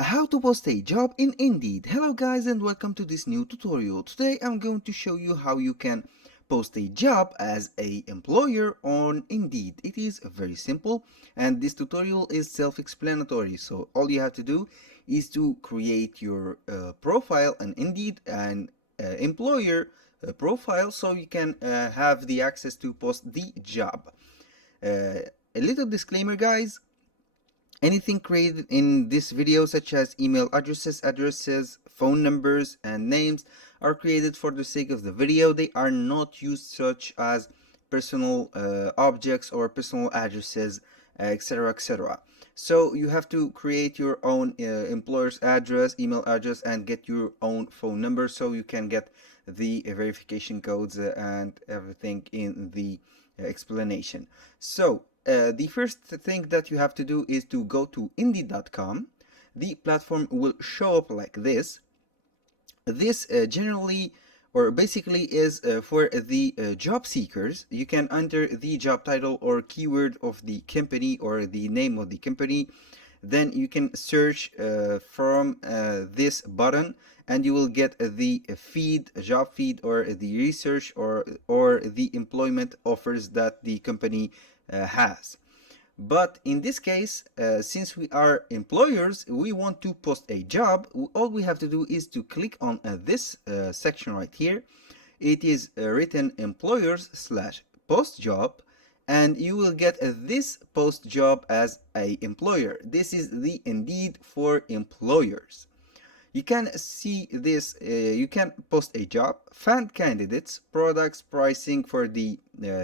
How to post a job in Indeed. Hello guys and welcome to this new tutorial. Today I'm going to show you how you can post a job as a employer on Indeed. It is very simple and this tutorial is self-explanatory. So all you have to do is to create your profile on Indeed and employer profile so you can have the access to post the job. A little disclaimer guys. Anything created in this video, such as email addresses, phone numbers, and names, are created for the sake of the video. They are not used such as personal objects or personal addresses, etc. etc. So you have to create your own employer's address, email address, and get your own phone number so you can get the verification codes and everything in the explanation. So the first thing that you have to do is to go to Indeed.com. The platform will show up like this. This generally or basically is for the job seekers. You can enter the job title or keyword of the company or the name of the company. Then you can search from this button and you will get the feed, job feed, or the research or the employment offers that the company has. But in this case, since we are employers, we want to post a job. All we have to do is to click on this section right here. It is written employers/post job, and you will get this post job as a employer. This is the Indeed for employers. You can see this, you can post a job, find candidates, products, pricing for the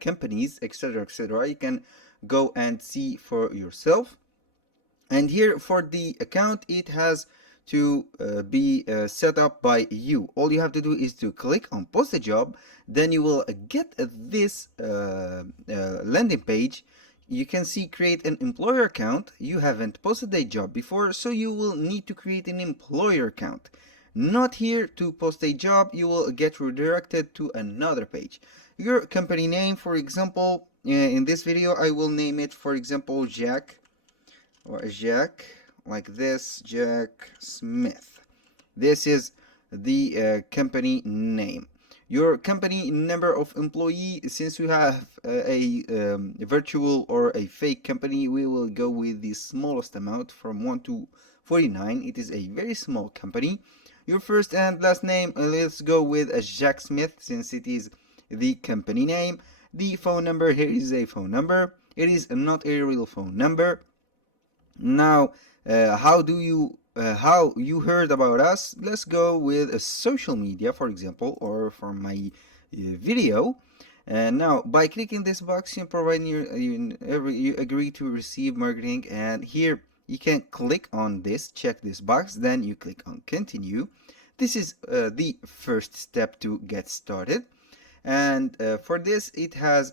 companies, etc. etc. You can go and see for yourself. And here for the account, it has to be set up by you. All you have to do is to click on post a job, then you will get this landing page. You can see create an employer account. You haven't posted a job before, so you will need to create an employer account. Not here to post a job. You will get redirected to another page. Your company name, for example, in this video I will name it, for example, Jack, or Jack, like this, Jack Smith. This is the company name. Your company number of employee, since you have a virtual or a fake company, we will go with the smallest amount from 1 to 49. It is a very small company. Your first and last name, let's go with Jack Smith since it is the company name. The phone number, here is a phone number. It is not a real phone number. Now, how you heard about us? Let's go with a social media, for example, or for my video. Now, by clicking this box, you provide you agree to receive marketing, and here you can click on this, check this box, then you click on continue. This is the first step to get started. And for this, it has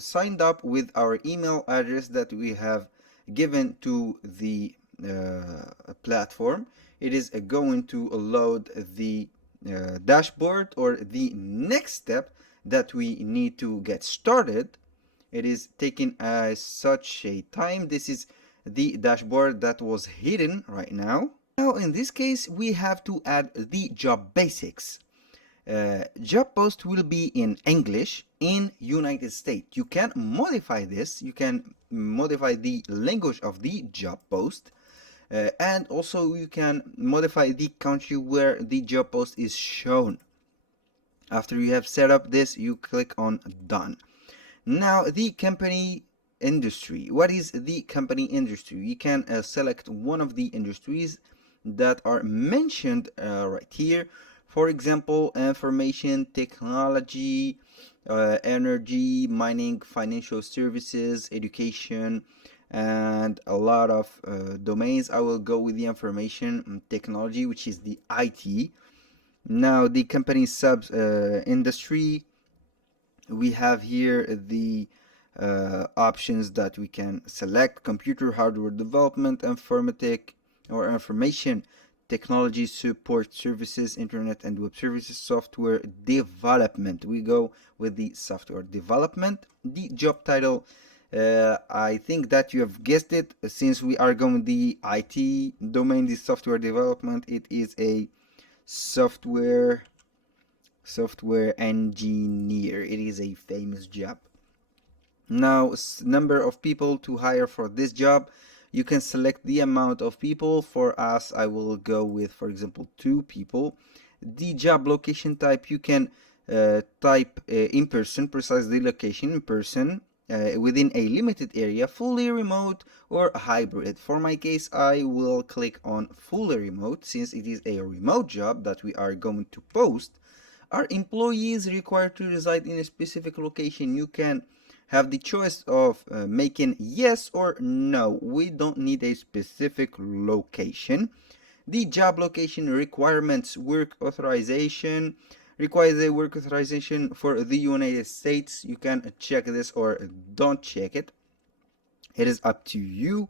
signed up with our email address that we have given to the platform. It is going to load the dashboard, or the next step that we need to get started. It is taking such a time. This is the dashboard that was hidden right now. Now in this case we have to add the job basics. Job post will be in English in United States. You can modify this. You can modify the language of the job post, and also you can modify the country where the job post is shown. After you have set up this, you click on done. Now the company industry. What is the company industry? You can select one of the industries that are mentioned right here. For example, information technology, energy, mining, financial services, education, and a lot of domains. I will go with the information technology, which is the IT. Now the company sub industry, we have here the options that we can select: computer hardware development, informatic or information technology support services, internet and web services, software development. We go with the software development. The job title, I think that you have guessed it. Since we are going the IT domain, the software development, it is a software engineer. It is a famous job. Now, number of people to hire for this job. You can select the amount of people. For us, I will go with, for example, 2 people. The job location type, you can type in person, precisely location in person, within a limited area, fully remote or hybrid. For my case, I will click on fully remote, since it is a remote job that we are going to post. Are employees required to reside in a specific location? You can have the choice of making yes or no. We don't need a specific location. The job location requirements: work authorization. Requires a work authorization for the United States. You can check this or don't check it. It is up to you.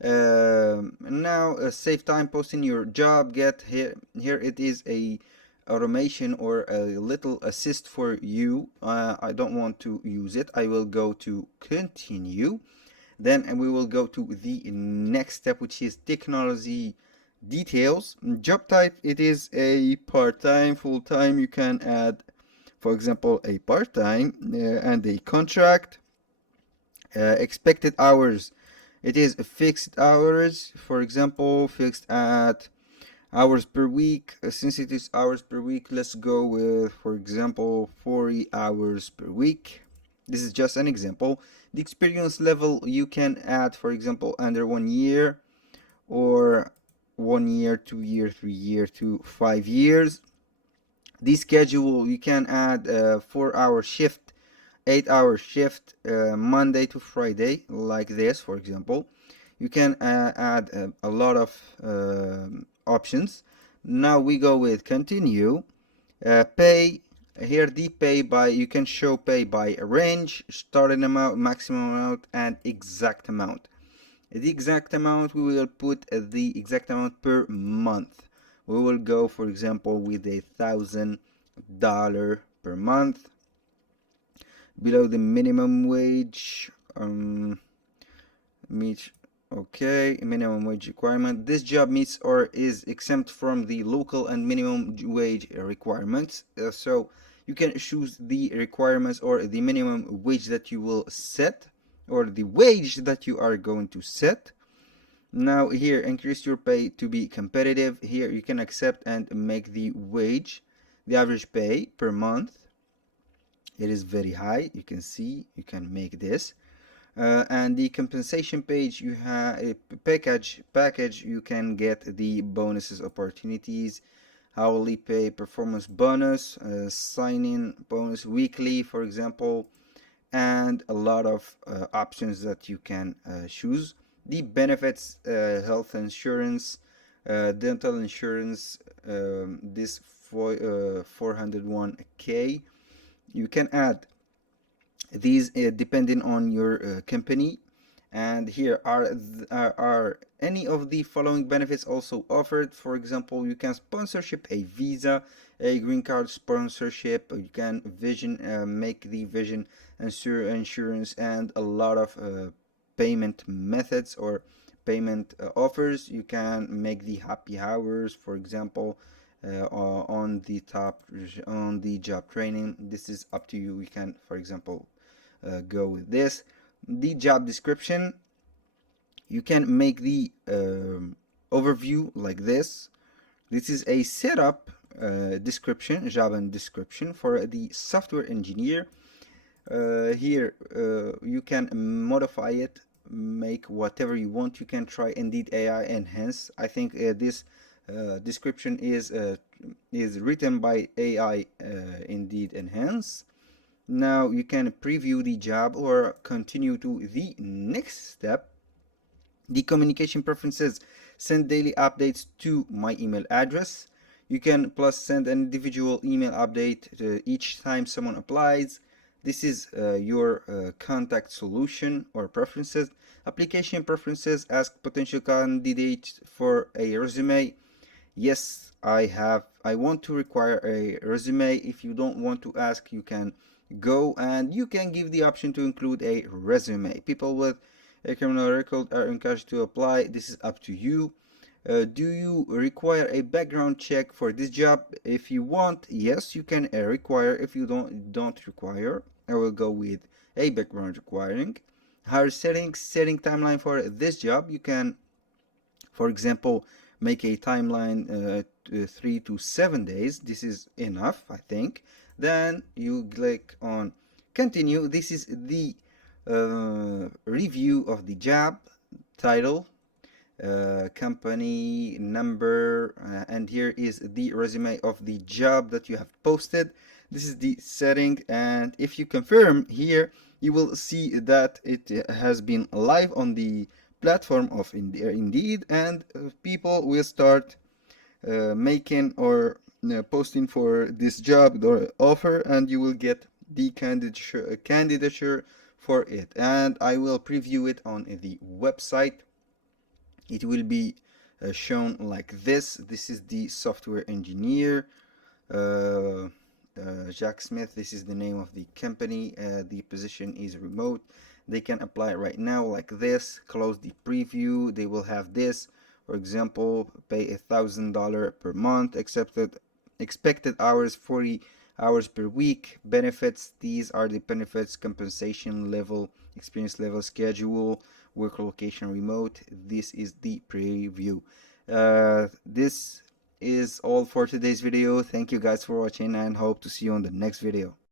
Now, save time posting your job. Get here it is a automation or a little assist for you. I don't want to use it. I will go to continue. Then we will go to the next step, which is technology details. Job type, it is a part-time, full-time. You can add, for example, a part-time and a contract. Expected hours, it is fixed hours. For example, fixed at hours per week. Since it is hours per week, let's go with, for example, 40 hours per week. This is just an example. The experience level, you can add, for example, under 1 year, or 1 year, 2 year, 3 year to 5 years. The schedule, you can add 4-hour shift, 8-hour shift, Monday to Friday, like this, for example. You can add a lot of options. Now we go with continue. Pay, here the pay by, you can show pay by range, starting amount, maximum amount, and exact amount. The exact amount, we will put the exact amount per month. We will go, for example, with $1,000 per month. Below the minimum wage, meets, okay, minimum wage requirement. This job meets or is exempt from the local and minimum wage requirements. So you can choose the requirements or the minimum wage that you will set, or the wage that you are going to set. Now here, increase your pay to be competitive. Here you can accept and make the wage, the average pay per month. It is very high. You can see, you can make this. And the compensation page, you have a package. You can get the bonuses, opportunities, hourly pay, performance bonus, sign-in bonus, weekly, for example, and a lot of options that you can choose. The benefits: health insurance, dental insurance, this 401k. You can add these depending on your company. And here are any of the following benefits also offered. For example, you can sponsorship a visa, a green card sponsorship. You can vision, make the vision insurance, and a lot of payment methods or payment offers. You can make the happy hours, for example, on the top, on the job training. This is up to you. You can, for example, go with this. The job description, you can make the overview like this. This is a setup description, job and description for the software engineer. Here you can modify it, make whatever you want. You can try Indeed AI Enhance. I think this description is written by AI Indeed Enhance. Now you can preview the job or continue to the next step. The communication preferences: send daily updates to my email address. You can plus send an individual email update each time someone applies. This is your contact solution or preferences. Application preferences: ask potential candidates for a resume. Yes, I want to require a resume. If you don't want to ask, you can go and you can give the option to include a resume. People with a criminal record are encouraged to apply. This is up to you. Do you require a background check for this job? If you want, yes, you can require. If you don't require, I will go with a background requiring. Higher setting timeline for this job. You can, for example, make a timeline 3 to 7 days. This is enough, I think. Then you click on continue. This is the review of the job title, company number, and here is the resume of the job that you have posted. This is the setting, and if you confirm here, you will see that it has been live on the platform of Indeed, and people will start making or posting for this job or offer, and you will get the candidature for it. And I will preview it on the website. It will be shown like this. This is the software engineer, uh, Jack Smith. This is the name of the company. The position is remote. They can apply right now like this. Close the preview. They will have this. For example, pay $1,000 per month. Expected hours 40 hours per week. Benefits. These are the benefits: compensation level, experience level, schedule, work location, remote. This is the preview. This is all for today's video. Thank you guys for watching and hope to see you on the next video.